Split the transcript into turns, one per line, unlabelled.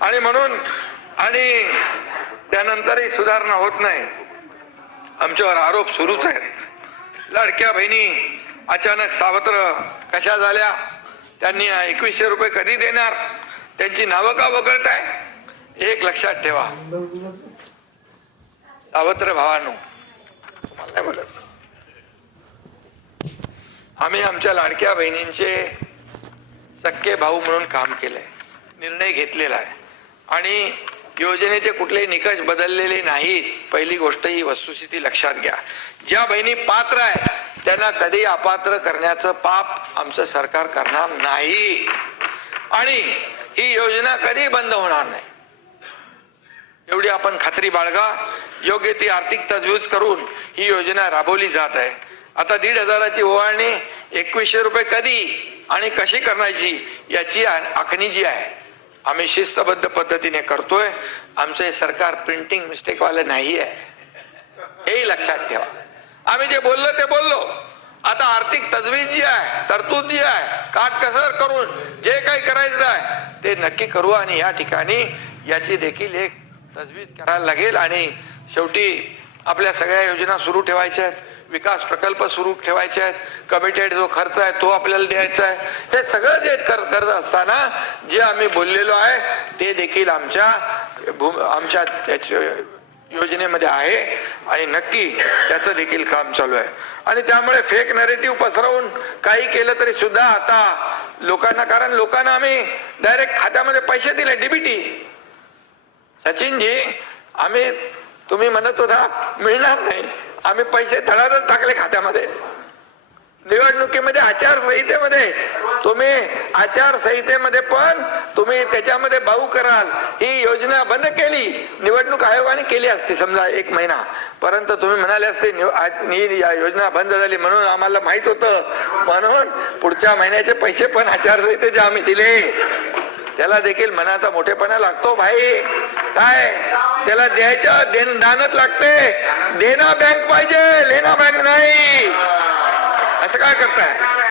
आणि म्हणून आणि त्यानंतरही सुधारणा होत नाही. आमच्यावर आरोप सुरूच आहेत. लाडक्या बहिणी अचानक सावत्र कशा झाल्या? त्यांनी एकवीसशे रुपये कधी देणार? त्यांची नावं का वगळताय? एक लक्षात ठेवा. सावत्र भावानो तुम्हाला नाही बोलत. आम्ही आमच्या लाडक्या बहिणींचे सक्के भाऊ म्हणून काम केलंय. निर्णय घेतलेला आहे. आणि योजनेचे कुठलेही निकष बदललेले नाहीत. पहिली गोष्ट ही वस्तुस्थिती लक्षात घ्या. ज्या बहिणी पात्र आहेत त्यांना कधी अपात्र करण्याचं पाप आमचं सरकार करणार नाही. आणि ही योजना कधी बंद होणार नाही. एवढी आपण खात्री बाळगा. योग्य ती आर्थिक तजवीज करून ही योजना राबवली जात आहे. आता दीड हजाराची ओवाळणी एकवीसशे रुपये कधी आणि कशी करण्याची याची आखणी जी आहे आम्ही शिस्तबद्ध पद्धतीने करतोय. आमचं हे सरकार प्रिंटिंग मिस्टेकवालं नाही आहे हेही लक्षात ठेवा. आम्ही जे बोललो ते बोललो. आता आर्थिक तजवीज जी आहे तरतूद जी आहे काटकसर करून जे काही करायचं आहे ते नक्की करू आणि या ठिकाणी याची देखील एक तजवीज करायला लागेल आणि शेवटी आपल्या सगळ्या योजना सुरू ठेवायच्या आहेत. विकास प्रकल्प सुरू ठेवायचे आहेत. कमिटेड जो खर्च आहे तो आपल्याला द्यायचा आहे. हे सगळं जे करत असताना जे आम्ही बोललेलो आहे ते देखील आमच्या भू- आमच्या योजनेमध्ये आहे आणि नक्की त्याचं देखील काम चालू आहे. आणि त्यामुळे फेक नरेटिव्ह पसरवून काही केलं तरी सुद्धा आता लोकांना कारण लोकांना आम्ही डायरेक्ट खात्यामध्ये पैसे दिले डीबीटी सचिनजी आम्ही तुम्ही म्हणत होता मिळणार नाही. आम्ही पैसे धडाधड टाकले खात्यामध्ये. निवडणुकीमध्ये आचारसंहितेमध्ये. तुम्ही आचारसंहितेमध्ये पण तुम्ही त्याच्यामध्ये भाऊ कराल. ही योजना बंद केली. निवडणूक आयोगाने केली असती समजा एक महिना. परंतु तुम्ही म्हणाले असते ही या योजना बंद झाली म्हणून आम्हाला माहीत होतं. म्हणून पुढच्या महिन्याचे पैसे पण आचारसंहितेचे आम्ही दिले. त्याला देखील मनाचा मोठेपणा लागतो भाई. काय? त्याला द्यायचं देण दानच लागते. देना बँक पाहिजे लेना बँक नाही. असं काय करताय?